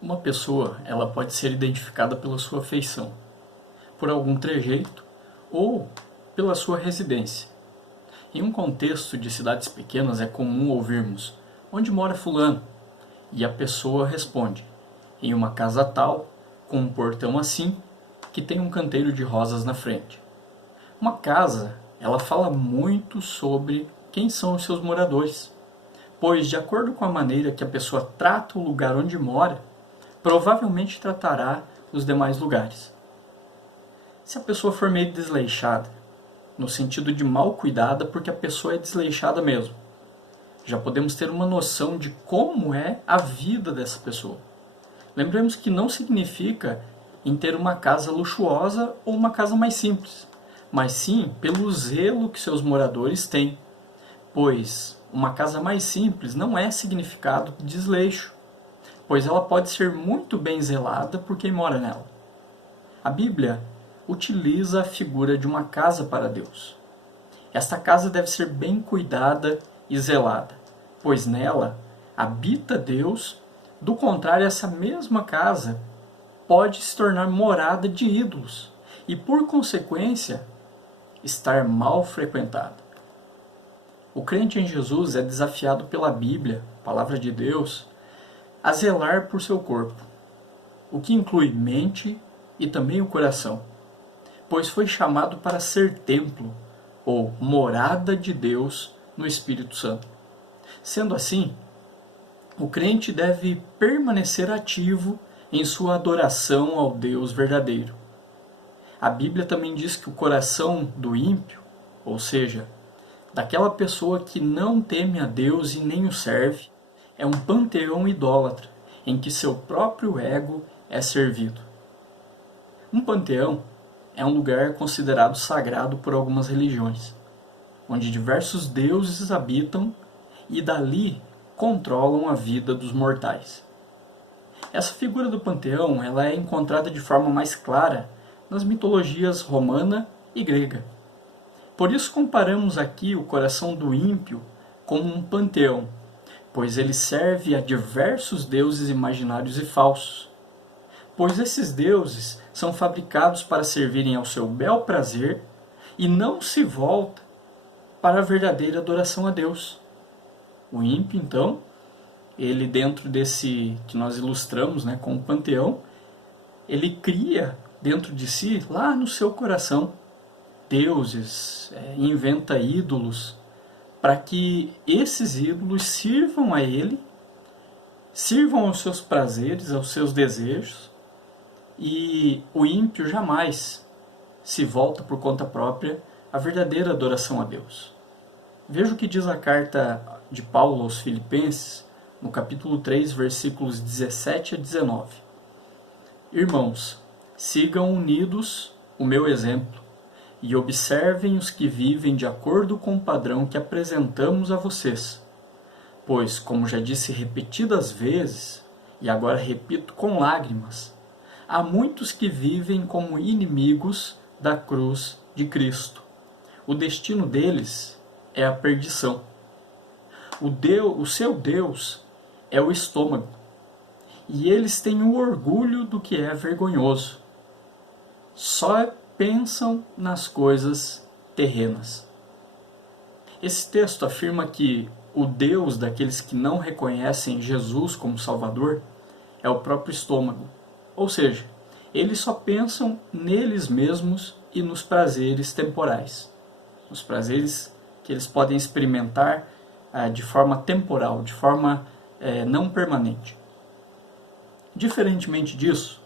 Uma pessoa, ela pode ser identificada pela sua feição, por algum trejeito ou pela sua residência. Em um contexto de cidades pequenas é comum ouvirmos: "Onde mora fulano?" E a pessoa responde: "Em uma casa tal, com um portão assim, que tem um canteiro de rosas na frente." Uma casa, ela fala muito sobre quem são os seus moradores, pois de acordo com a maneira que a pessoa trata o lugar onde mora, provavelmente tratará os demais lugares. Se a pessoa for meio desleixada, no sentido de mal cuidada, porque a pessoa é desleixada mesmo, já podemos ter uma noção de como é a vida dessa pessoa. Lembremos que não significa em ter uma casa luxuosa ou uma casa mais simples, mas sim pelo zelo que seus moradores têm, pois uma casa mais simples não é significado de desleixo, pois ela pode ser muito bem zelada por quem mora nela. A Bíblia utiliza a figura de uma casa para Deus. Esta casa deve ser bem cuidada e zelada, pois nela habita Deus. Do contrário, essa mesma casa pode se tornar morada de ídolos e, por consequência, estar mal frequentada. O crente em Jesus é desafiado pela Bíblia, palavra de Deus, a zelar por seu corpo, o que inclui mente e também o coração, pois foi chamado para ser templo ou morada de Deus no Espírito Santo. Sendo assim, o crente deve permanecer ativo em sua adoração ao Deus verdadeiro. A Bíblia também diz que o coração do ímpio, ou seja, daquela pessoa que não teme a Deus e nem o serve, é um panteão idólatra, em que seu próprio ego é servido. Um panteão é um lugar considerado sagrado por algumas religiões, onde diversos deuses habitam e dali controlam a vida dos mortais. Essa figura do panteão ela é encontrada de forma mais clara nas mitologias romana e grega. Por isso comparamos aqui o coração do ímpio como um panteão, pois ele serve a diversos deuses imaginários e falsos. Pois esses deuses são fabricados para servirem ao seu bel prazer e não se volta para a verdadeira adoração a Deus. O ímpio, então, ele dentro desse que nós ilustramos, com o panteão, ele cria dentro de si, lá no seu coração, deuses, inventa ídolos, para que esses ídolos sirvam a ele, sirvam aos seus prazeres, aos seus desejos, e o ímpio jamais se volta por conta própria à verdadeira adoração a Deus. Veja o que diz a carta de Paulo aos Filipenses, no capítulo 3, versículos 17 a 19. Irmãos, sigam unidos o meu exemplo e observem os que vivem de acordo com o padrão que apresentamos a vocês. Pois, como já disse repetidas vezes, e agora repito com lágrimas, há muitos que vivem como inimigos da cruz de Cristo. O destino deles é a perdição. O seu Deus é o estômago. E eles têm o orgulho do que é vergonhoso. Só pensam nas coisas terrenas. Esse texto afirma que o Deus daqueles que não reconhecem Jesus como Salvador é o próprio estômago. Ou seja, eles só pensam neles mesmos e nos prazeres temporais. Os prazeres que eles podem experimentar de forma temporal, de forma não permanente. Diferentemente disso,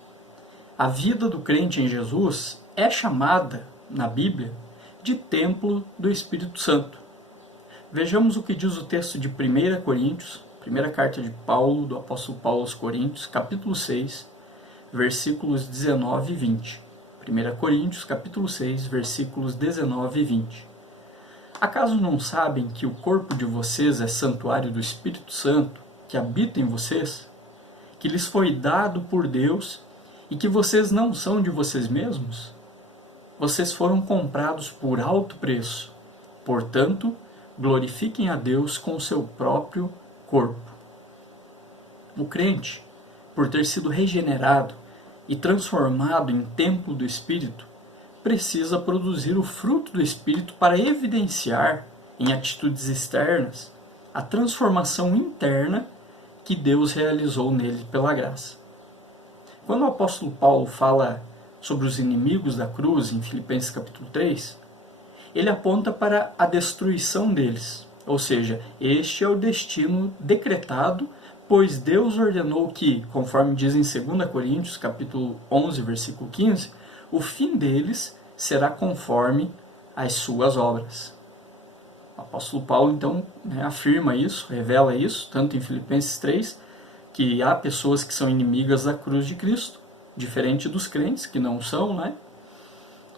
a vida do crente em Jesus é chamada, na Bíblia, de templo do Espírito Santo. Vejamos o que diz o texto de 1 Coríntios, primeira carta de Paulo, do apóstolo Paulo aos Coríntios, capítulo 6, versículos 19 e 20. 1 Coríntios, capítulo 6, versículos 19 e 20. Acaso não sabem que o corpo de vocês é santuário do Espírito Santo, que habita em vocês, que lhes foi dado por Deus e que vocês não são de vocês mesmos? Vocês foram comprados por alto preço. Portanto, glorifiquem a Deus com o seu próprio corpo. O crente por ter sido regenerado e transformado em templo do Espírito, precisa produzir o fruto do Espírito para evidenciar, em atitudes externas, a transformação interna que Deus realizou nele pela graça. Quando o apóstolo Paulo fala sobre os inimigos da cruz, em Filipenses capítulo 3, ele aponta para a destruição deles, ou seja, este é o destino decretado, pois Deus ordenou que, conforme diz em 2 Coríntios capítulo 11, versículo 15, o fim deles será conforme as suas obras. O apóstolo Paulo, então, afirma isso, revela isso, tanto em Filipenses 3, que há pessoas que são inimigas da cruz de Cristo, diferente dos crentes, que não são, né?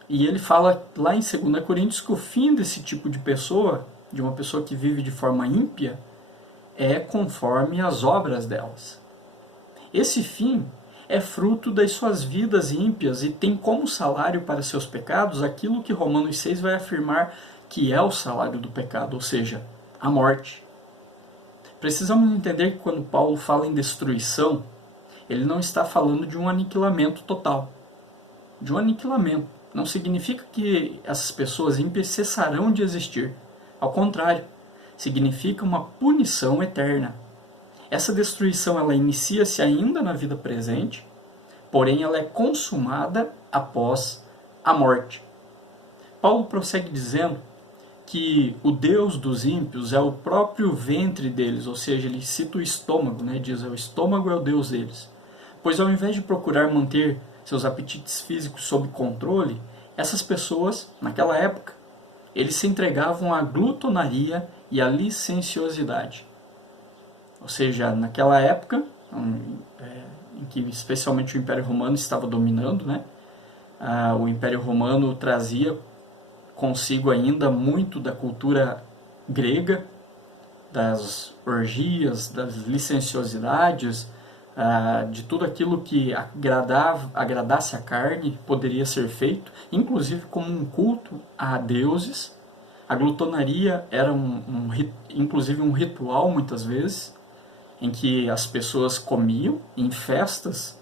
E ele fala lá em 2 Coríntios que o fim desse tipo de pessoa, de uma pessoa que vive de forma ímpia, é conforme as obras delas. Esse fim é fruto das suas vidas ímpias e tem como salário para seus pecados aquilo que Romanos 6 vai afirmar que é o salário do pecado, ou seja, a morte. Precisamos entender que quando Paulo fala em destruição, ele não está falando de um aniquilamento total. De um aniquilamento. Não significa que essas pessoas ímpias cessarão de existir. Ao contrário, significa uma punição eterna. Essa destruição ela inicia-se ainda na vida presente, porém ela é consumada após a morte. Paulo prossegue dizendo que o Deus dos ímpios é o próprio ventre deles, ou seja, ele cita o estômago, diz, o estômago é o Deus deles. Pois ao invés de procurar manter seus apetites físicos sob controle, essas pessoas, naquela época, eles se entregavam à glutonaria e à licenciosidade. Ou seja, naquela época, em que especialmente o Império Romano estava dominando, o Império Romano trazia consigo ainda muito da cultura grega, das orgias, das licenciosidades, de tudo aquilo que agradasse a carne poderia ser feito, inclusive como um culto a deuses. A glutonaria era inclusive um ritual, muitas vezes, em que as pessoas comiam em festas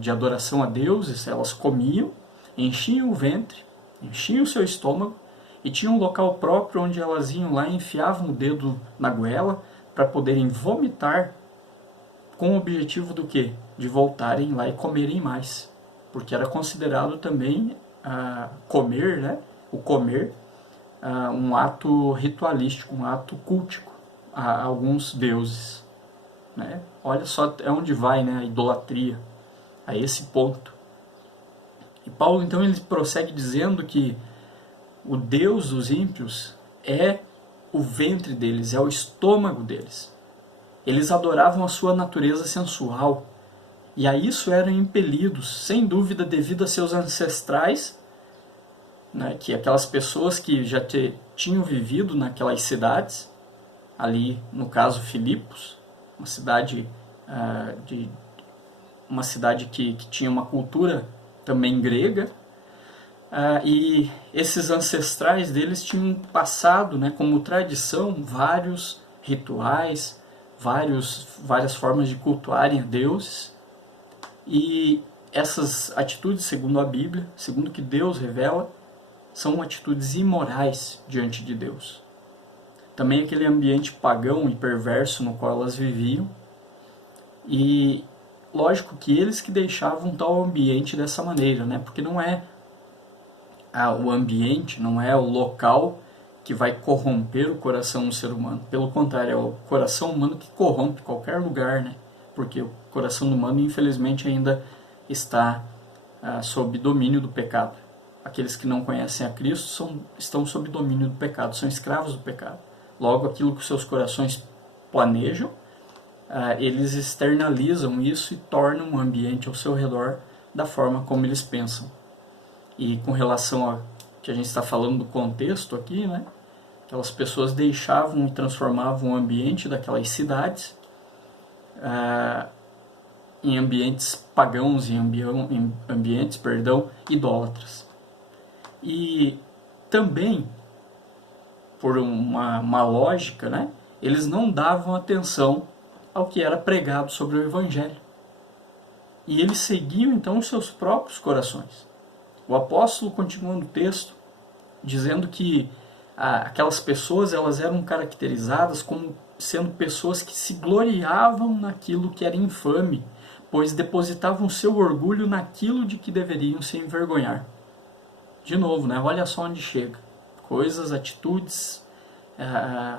de adoração a deuses, elas comiam, enchiam o ventre, enchiam o seu estômago e tinham um local próprio onde elas iam lá e enfiavam o dedo na goela para poderem vomitar, com o objetivo do quê? De voltarem lá e comerem mais. Porque era considerado também comer, o comer, um ato ritualístico, um ato cultico a alguns deuses. Olha só onde vai a idolatria, a esse ponto. E Paulo então ele prossegue dizendo que o Deus dos ímpios é o ventre deles, é o estômago deles. Eles adoravam a sua natureza sensual e a isso eram impelidos, sem dúvida, devido a seus ancestrais, que aquelas pessoas que já tinham vivido naquelas cidades, ali no caso Filipos, uma cidade que tinha uma cultura também grega, e esses ancestrais deles tinham passado como tradição vários rituais, várias formas de cultuarem a deuses, e essas atitudes, segundo a Bíblia, segundo o que Deus revela, são atitudes imorais diante de Deus. Também aquele ambiente pagão e perverso no qual elas viviam, e lógico que eles que deixavam tal ambiente dessa maneira, porque não é o ambiente, não é o local que vai corromper o coração do ser humano. Pelo contrário, é o coração humano que corrompe qualquer lugar, porque o coração humano, infelizmente, ainda está sob domínio do pecado. Aqueles que não conhecem a Cristo estão sob domínio do pecado, são escravos do pecado. Logo, aquilo que seus corações planejam, eles externalizam isso e tornam o ambiente ao seu redor da forma como eles pensam. E com relação a que a gente está falando do contexto aqui, aquelas pessoas deixavam e transformavam o ambiente daquelas cidades em ambientes pagãos, em ambientes, idólatras. E também, por uma lógica, eles não davam atenção ao que era pregado sobre o Evangelho. e eles seguiam então os seus próprios corações. O apóstolo continua no texto dizendo que aquelas pessoas elas eram caracterizadas como sendo pessoas que se gloriavam naquilo que era infame, pois depositavam seu orgulho naquilo de que deveriam se envergonhar. De novo, né? Olha só onde chega. Coisas, atitudes,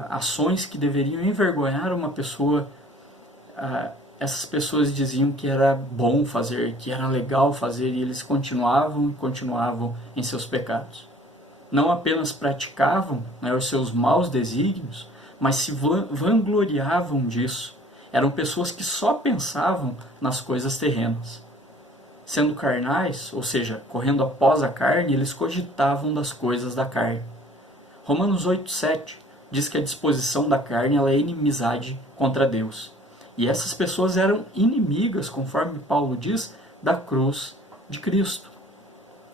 ações que deveriam envergonhar uma pessoa, essas pessoas diziam que era bom fazer, que era legal fazer, e eles continuavam em seus pecados. Não apenas praticavam, né, os seus maus desígnios, mas se vangloriavam disso. Eram pessoas que só pensavam nas coisas terrenas. Sendo carnais, ou seja, correndo após a carne, eles cogitavam das coisas da carne. Romanos 8,7 diz que a disposição da carne ela é inimizade contra Deus. E essas pessoas eram inimigas, conforme Paulo diz, da cruz de Cristo.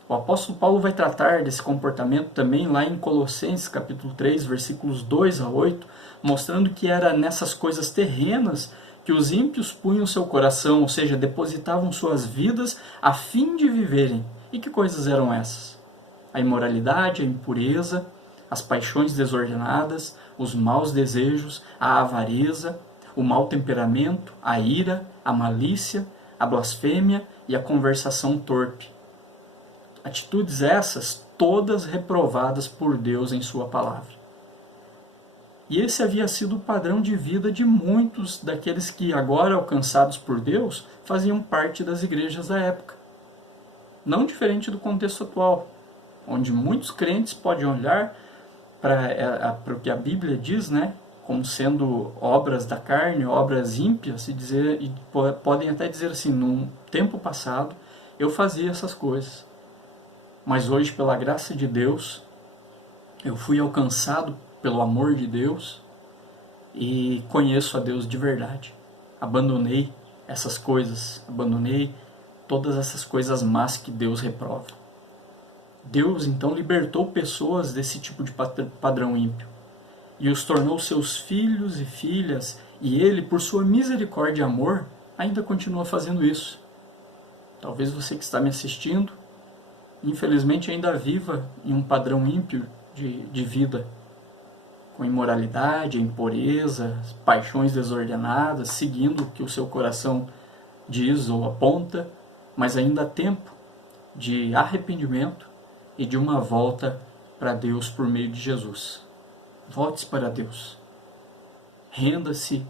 O apóstolo Paulo vai tratar desse comportamento também lá em Colossenses capítulo 3, versículos 2 a 8, mostrando que era nessas coisas terrenas que os ímpios punham seu coração, ou seja, depositavam suas vidas a fim de viverem. E que coisas eram essas? A imoralidade, a impureza, as paixões desordenadas, os maus desejos, a avareza, o mau temperamento, a ira, a malícia, a blasfêmia e a conversação torpe. Atitudes essas, todas reprovadas por Deus em sua palavra. E esse havia sido o padrão de vida de muitos daqueles que, agora alcançados por Deus, faziam parte das igrejas da época. Não diferente do contexto atual, onde muitos crentes podem olhar para o que a Bíblia diz, né, como sendo obras da carne, obras ímpias, e podem até dizer assim, num tempo passado eu fazia essas coisas. Mas hoje, pela graça de Deus, eu fui alcançado pelo amor de Deus e conheço a Deus de verdade. Abandonei essas coisas, abandonei todas essas coisas más que Deus reprova. Deus, então, libertou pessoas desse tipo de padrão ímpio e os tornou seus filhos e filhas, e Ele, por sua misericórdia e amor, ainda continua fazendo isso. Talvez você que está me assistindo, infelizmente ainda viva em um padrão ímpio de vida, com imoralidade, impureza, paixões desordenadas, seguindo o que o seu coração diz ou aponta, mas ainda há tempo de arrependimento e de uma volta para Deus por meio de Jesus. Volte-se para Deus. Renda-se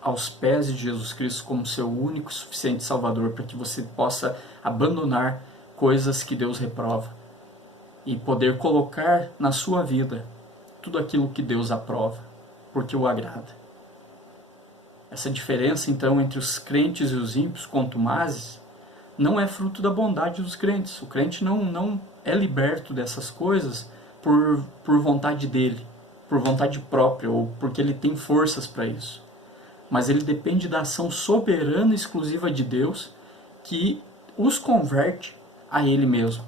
aos pés de Jesus Cristo como seu único e suficiente Salvador, para que você possa abandonar coisas que Deus reprova e poder colocar na sua vida tudo aquilo que Deus aprova, porque o agrada. Essa diferença, então, entre os crentes e os ímpios contumazes não é fruto da bondade dos crentes. O crente não é liberto dessas coisas por vontade dele, por vontade própria, ou porque ele tem forças para isso. Mas ele depende da ação soberana e exclusiva de Deus, que os converte a Ele mesmo.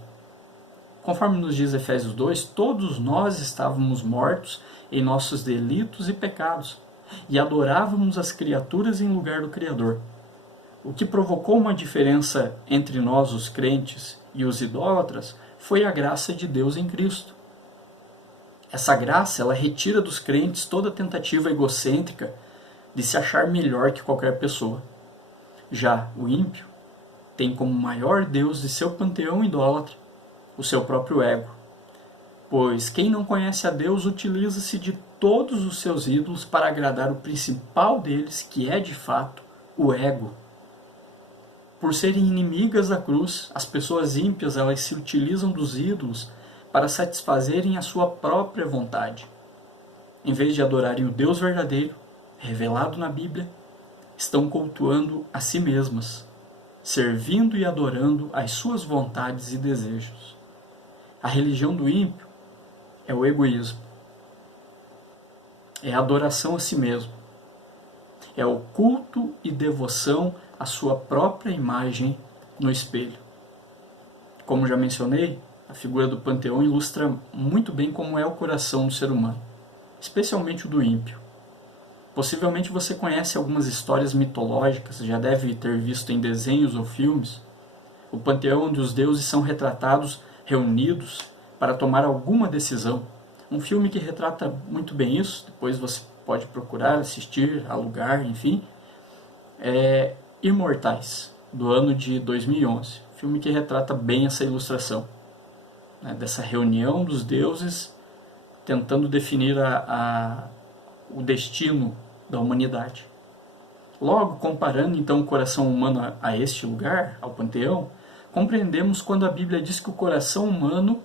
Conforme nos diz Efésios 2, todos nós estávamos mortos em nossos delitos e pecados, e adorávamos as criaturas em lugar do Criador. O que provocou uma diferença entre nós, os crentes, e os idólatras, foi a graça de Deus em Cristo. Essa graça, ela retira dos crentes toda tentativa egocêntrica de se achar melhor que qualquer pessoa. Já o ímpio tem como maior Deus de seu panteão idólatra o seu próprio ego. Pois quem não conhece a Deus utiliza-se de todos os seus ídolos para agradar o principal deles, que é de fato o ego. Por serem inimigas da cruz, as pessoas ímpias elas se utilizam dos ídolos para satisfazerem a sua própria vontade. Em vez de adorarem o Deus verdadeiro, revelado na Bíblia, estão cultuando a si mesmas, servindo e adorando as suas vontades e desejos. A religião do ímpio é o egoísmo, é a adoração a si mesmo, é o culto e devoção à sua própria imagem no espelho. Como já mencionei, a figura do panteão ilustra muito bem como é o coração do ser humano, especialmente o do ímpio. Possivelmente você conhece algumas histórias mitológicas, já deve ter visto em desenhos ou filmes, o panteão onde os deuses são retratados reunidos para tomar alguma decisão. Um filme que retrata muito bem isso, depois você pode procurar, assistir, alugar, enfim, é Imortais, do ano de 2011. Filme que retrata bem essa ilustração, né, dessa reunião dos deuses tentando definir o destino da humanidade. Logo, comparando então o coração humano a este lugar, ao panteão, compreendemos quando a Bíblia diz que o coração humano,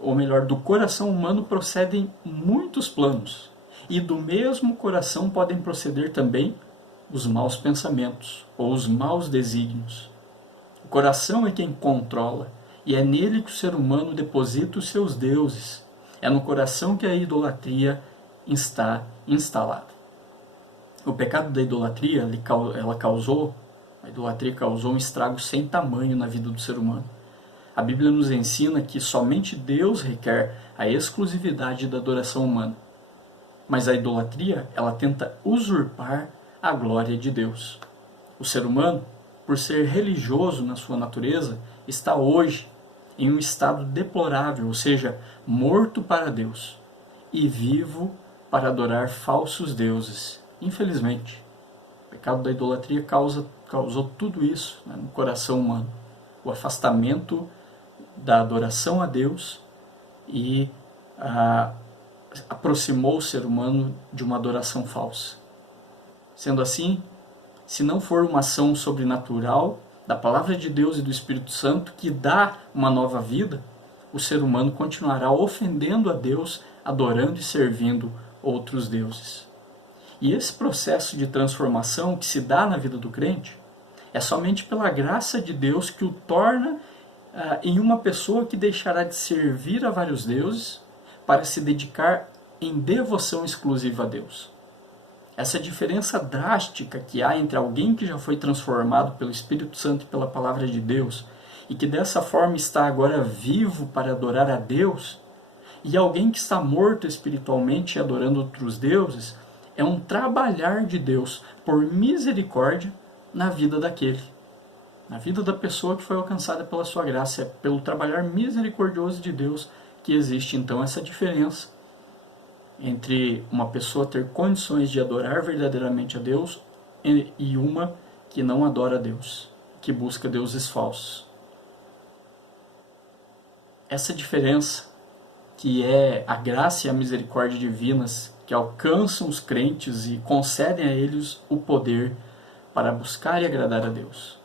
ou melhor, do coração humano procedem muitos planos, e do mesmo coração podem proceder também os maus pensamentos, ou os maus desígnios. O coração é quem controla, e é nele que o ser humano deposita os seus deuses. É no coração que a idolatria está instalada. O pecado da idolatria, a idolatria causou um estrago sem tamanho na vida do ser humano. A Bíblia nos ensina que somente Deus requer a exclusividade da adoração humana. Mas a idolatria, ela tenta usurpar a glória de Deus. O ser humano, por ser religioso na sua natureza, está hoje em um estado deplorável, ou seja, morto para Deus e vivo para adorar falsos deuses. Infelizmente, o pecado da idolatria causou tudo isso, né, no coração humano. O afastamento da adoração a Deus e aproximou o ser humano de uma adoração falsa. Sendo assim, se não for uma ação sobrenatural da palavra de Deus e do Espírito Santo que dá uma nova vida, o ser humano continuará ofendendo a Deus, adorando e servindo outros deuses. E esse processo de transformação que se dá na vida do crente é somente pela graça de Deus que o torna em uma pessoa que deixará de servir a vários deuses para se dedicar em devoção exclusiva a Deus. Essa diferença drástica que há entre alguém que já foi transformado pelo Espírito Santo e pela palavra de Deus e que dessa forma está agora vivo para adorar a Deus, e alguém que está morto espiritualmente adorando outros deuses, é um trabalhar de Deus por misericórdia na vida daquele. Na vida da pessoa que foi alcançada pela sua graça. É pelo trabalhar misericordioso de Deus que existe então essa diferença entre uma pessoa ter condições de adorar verdadeiramente a Deus e uma que não adora a Deus, que busca deuses falsos. Essa diferença, que é a graça e a misericórdia divinas que alcançam os crentes e concedem a eles o poder para buscar e agradar a Deus.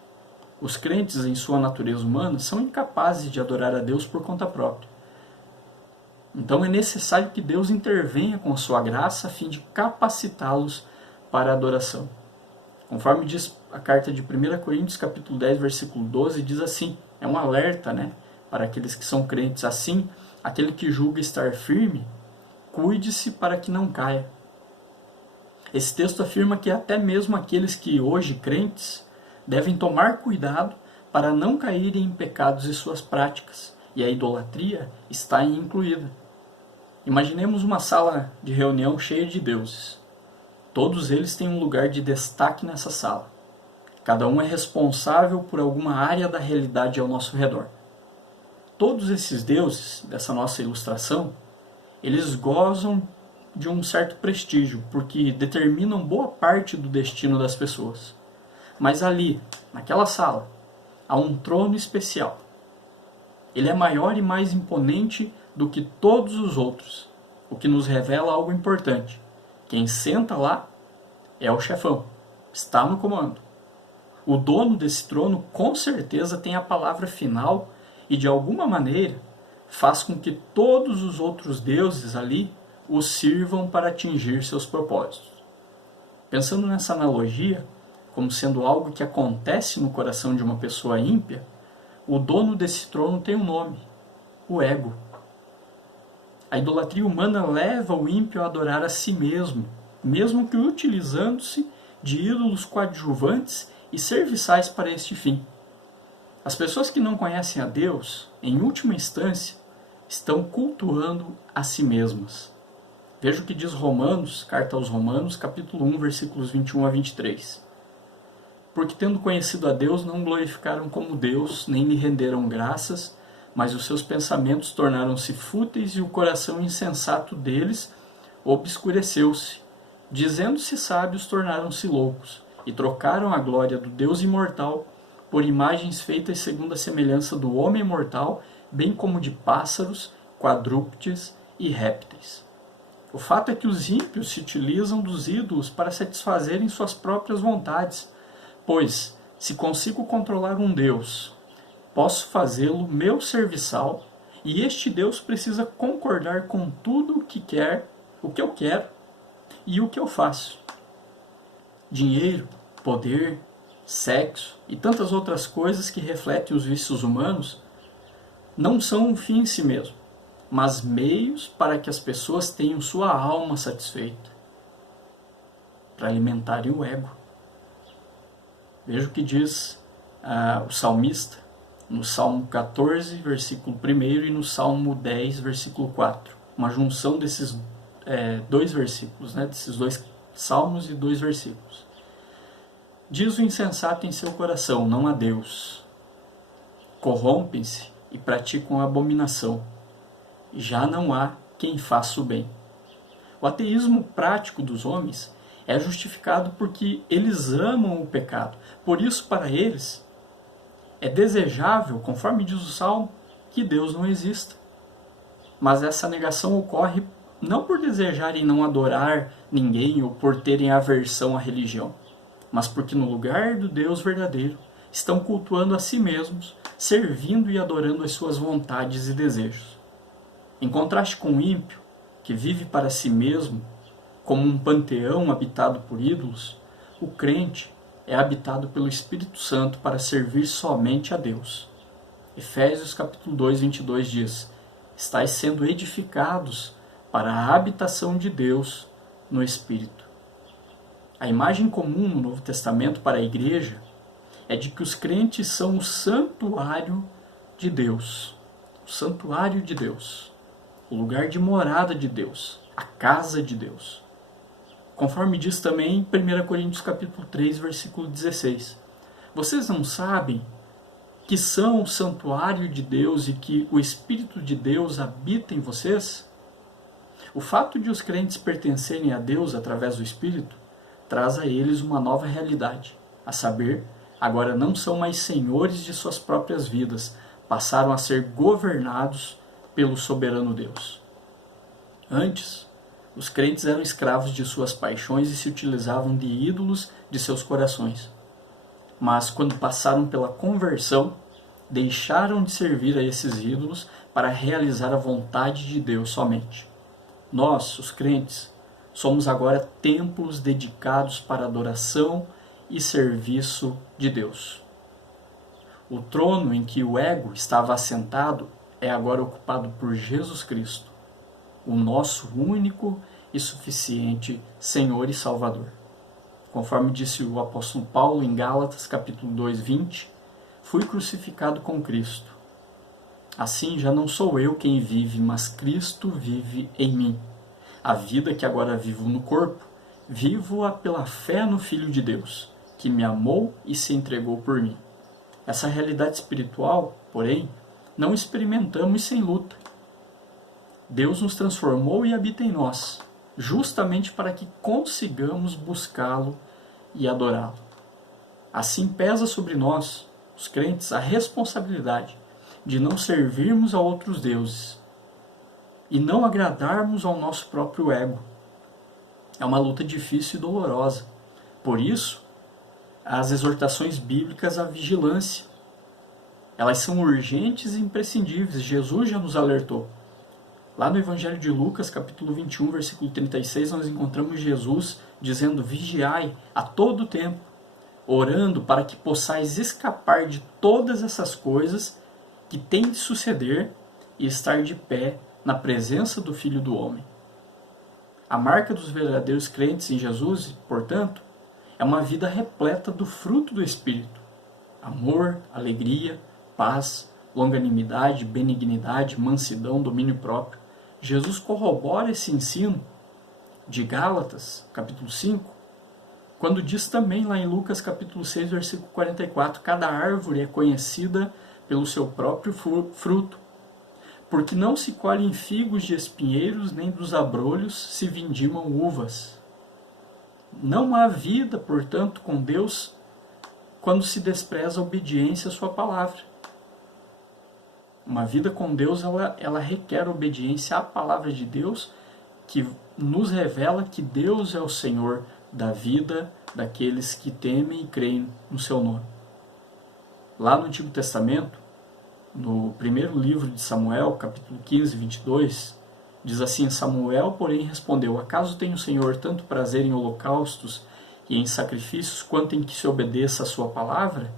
Os crentes, em sua natureza humana, são incapazes de adorar a Deus por conta própria. Então é necessário que Deus intervenha com a sua graça a fim de capacitá-los para a adoração. Conforme diz a carta de 1 Coríntios, capítulo 10, versículo 12, diz assim, é um alerta, para aqueles que são crentes. Assim, aquele que julga estar firme, cuide-se para que não caia. Esse texto afirma que até mesmo aqueles que hoje crentes devem tomar cuidado para não caírem em pecados e suas práticas, e a idolatria está incluída. Imaginemos uma sala de reunião cheia de deuses. Todos eles têm um lugar de destaque nessa sala. Cada um é responsável por alguma área da realidade ao nosso redor. Todos esses deuses, dessa nossa ilustração, eles gozam de um certo prestígio, porque determinam boa parte do destino das pessoas. Mas ali, naquela sala, há um trono especial. Ele é maior e mais imponente do que todos os outros, o que nos revela algo importante. Quem senta lá é o chefão, está no comando. O dono desse trono com certeza tem a palavra final e de alguma maneira faz com que todos os outros deuses ali o sirvam para atingir seus propósitos. Pensando nessa analogia, como sendo algo que acontece no coração de uma pessoa ímpia, o dono desse trono tem um nome, o ego. A idolatria humana leva o ímpio a adorar a si mesmo que utilizando-se de ídolos coadjuvantes e serviçais para este fim. As pessoas que não conhecem a Deus, em última instância, estão cultuando a si mesmas. Veja o que diz Romanos, carta aos Romanos, capítulo 1, versículos 21 a 23. Porque tendo conhecido a Deus, não glorificaram como Deus, nem lhe renderam graças, mas os seus pensamentos tornaram-se fúteis e o coração insensato deles obscureceu-se. Dizendo-se sábios, tornaram-se loucos, e trocaram a glória do Deus imortal por imagens feitas segundo a semelhança do homem mortal, bem como de pássaros, quadrúpedes e répteis. O fato é que os ímpios se utilizam dos ídolos para satisfazerem suas próprias vontades, pois, se consigo controlar um Deus, posso fazê-lo meu serviçal, e este Deus precisa concordar com tudo o que eu quero e o que eu faço. Dinheiro, poder, sexo e tantas outras coisas que refletem os vícios humanos não são um fim em si mesmo, mas meios para que as pessoas tenham sua alma satisfeita, para alimentarem o ego. Veja o que diz o salmista no Salmo 14, versículo 1 e no Salmo 10, versículo 4. Uma junção desses dois versículos, desses dois salmos e dois versículos. Diz o insensato em seu coração, não há Deus. Corrompem-se e praticam a abominação. Já não há quem faça o bem. O ateísmo prático dos homens é justificado porque eles amam o pecado. Por isso, para eles, é desejável, conforme diz o Salmo, que Deus não exista. Mas essa negação ocorre não por desejarem não adorar ninguém ou por terem aversão à religião, mas porque no lugar do Deus verdadeiro estão cultuando a si mesmos, servindo e adorando as suas vontades e desejos. Em contraste com o ímpio, que vive para si mesmo, como um panteão habitado por ídolos, o crente é habitado pelo Espírito Santo para servir somente a Deus. Efésios capítulo 2, 22 diz: estáis sendo edificados para a habitação de Deus no Espírito. A imagem comum no Novo Testamento para a igreja é de que os crentes são o santuário de Deus. O santuário de Deus. O lugar de morada de Deus. A casa de Deus. Conforme diz também em 1 Coríntios capítulo 3, versículo 16. Vocês não sabem que são o santuário de Deus e que o Espírito de Deus habita em vocês? O fato de os crentes pertencerem a Deus através do Espírito traz a eles uma nova realidade, a saber, agora não são mais senhores de suas próprias vidas, passaram a ser governados pelo soberano Deus. Antes, os crentes eram escravos de suas paixões e se utilizavam de ídolos de seus corações. Mas quando passaram pela conversão, deixaram de servir a esses ídolos para realizar a vontade de Deus somente. Nós, os crentes, somos agora templos dedicados para adoração e serviço de Deus. O trono em que o ego estava assentado é agora ocupado por Jesus Cristo, o nosso único e suficiente Senhor e Salvador. Conforme disse o apóstolo Paulo em Gálatas, capítulo 2, 20, fui crucificado com Cristo. Assim já não sou eu quem vive, mas Cristo vive em mim. A vida que agora vivo no corpo, vivo-a pela fé no Filho de Deus, que me amou e se entregou por mim. Essa realidade espiritual, porém, não experimentamos sem luta. Deus nos transformou e habita em nós, justamente para que consigamos buscá-lo e adorá-lo. Assim pesa sobre nós, os crentes, a responsabilidade de não servirmos a outros deuses e não agradarmos ao nosso próprio ego. É uma luta difícil e dolorosa. Por isso, as exortações bíblicas à vigilância. Elas são urgentes e imprescindíveis. Jesus já nos alertou. Lá no Evangelho de Lucas, capítulo 21, versículo 36, nós encontramos Jesus dizendo: vigiai a todo tempo, orando para que possais escapar de todas essas coisas que têm de suceder e estar de pé na presença do Filho do Homem. A marca dos verdadeiros crentes em Jesus, portanto, é uma vida repleta do fruto do Espírito: amor, alegria, paz, longanimidade, benignidade, mansidão, domínio próprio. Jesus corrobora esse ensino de Gálatas, capítulo 5, quando diz também lá em Lucas capítulo 6, versículo 44, cada árvore é conhecida pelo seu próprio fruto, porque não se colhem figos de espinheiros, nem dos abrolhos se vindimam uvas. Não há vida, portanto, com Deus quando se despreza a obediência à sua palavra. Uma vida com Deus, ela requer obediência à palavra de Deus, que nos revela que Deus é o Senhor da vida daqueles que temem e creem no seu nome. Lá no Antigo Testamento, no primeiro livro de Samuel, capítulo 15, 22, diz assim: Samuel, porém, respondeu: acaso tem o Senhor tanto prazer em holocaustos e em sacrifícios, quanto em que se obedeça a sua palavra?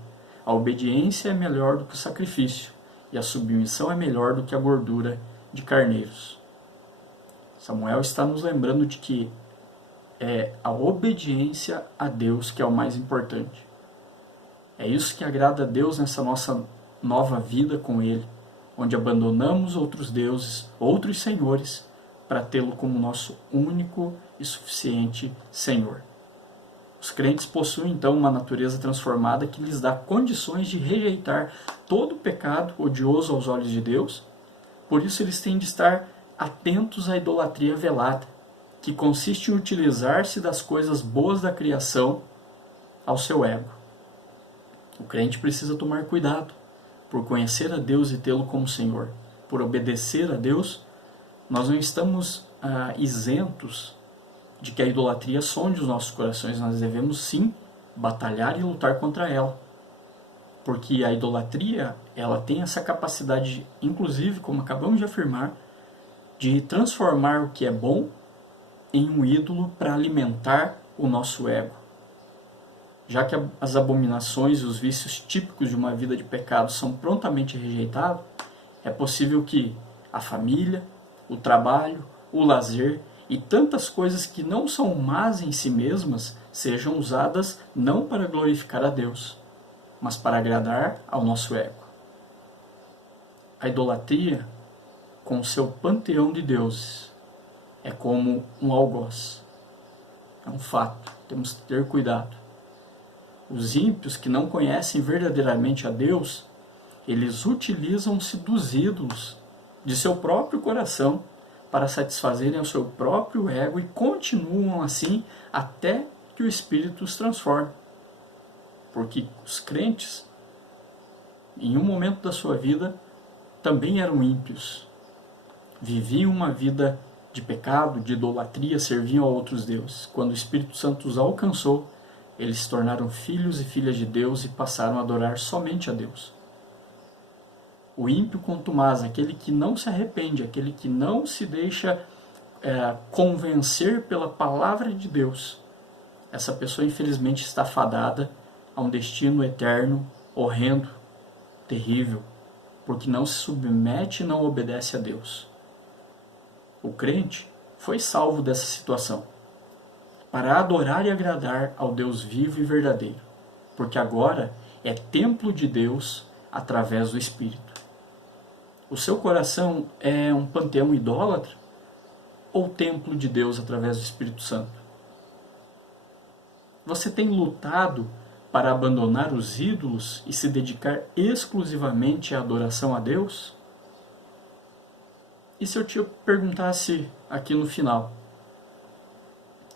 A obediência é melhor do que o sacrifício, e a submissão é melhor do que a gordura de carneiros. Samuel está nos lembrando de que é a obediência a Deus que é o mais importante. É isso que agrada a Deus nessa nossa nova vida com Ele, onde abandonamos outros deuses, outros senhores, para tê-lo como nosso único e suficiente Senhor. Os crentes possuem então uma natureza transformada que lhes dá condições de rejeitar todo pecado odioso aos olhos de Deus. Por isso eles têm de estar atentos à idolatria velada, que consiste em utilizar-se das coisas boas da criação ao seu ego. O crente precisa tomar cuidado por conhecer a Deus e tê-lo como Senhor. Por obedecer a Deus, nós não estamos isentos de que a idolatria sonde os nossos corações. Nós devemos sim batalhar e lutar contra ela. Porque a idolatria, ela tem essa capacidade, inclusive, como acabamos de afirmar, de transformar o que é bom em um ídolo para alimentar o nosso ego. Já que as abominações e os vícios típicos de uma vida de pecado são prontamente rejeitados, é possível que a família, o trabalho, o lazer e tantas coisas que não são más em si mesmas sejam usadas não para glorificar a Deus, mas para agradar ao nosso ego. A idolatria, com seu panteão de deuses, é como um algoz. É um fato, temos que ter cuidado. Os ímpios que não conhecem verdadeiramente a Deus, eles utilizam-se dos ídolos de seu próprio coração para satisfazerem o seu próprio ego e continuam assim até que o Espírito os transforme. Porque os crentes, em um momento da sua vida, também eram ímpios. Viviam uma vida de pecado, de idolatria, serviam a outros deuses. Quando o Espírito Santo os alcançou, eles se tornaram filhos e filhas de Deus e passaram a adorar somente a Deus. O ímpio contumaz, aquele que não se arrepende, aquele que não se deixa convencer pela palavra de Deus, essa pessoa infelizmente está fadada a um destino eterno, horrendo, terrível, porque não se submete e não obedece a Deus. O crente foi salvo dessa situação, para adorar e agradar ao Deus vivo e verdadeiro, porque agora é templo de Deus através do Espírito. O seu coração é um panteão idólatra ou templo de Deus através do Espírito Santo? Você tem lutado para abandonar os ídolos e se dedicar exclusivamente à adoração a Deus? E se eu te perguntasse aqui no final,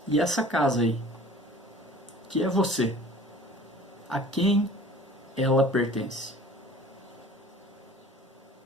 e essa casa aí, que é você, a quem ela pertence?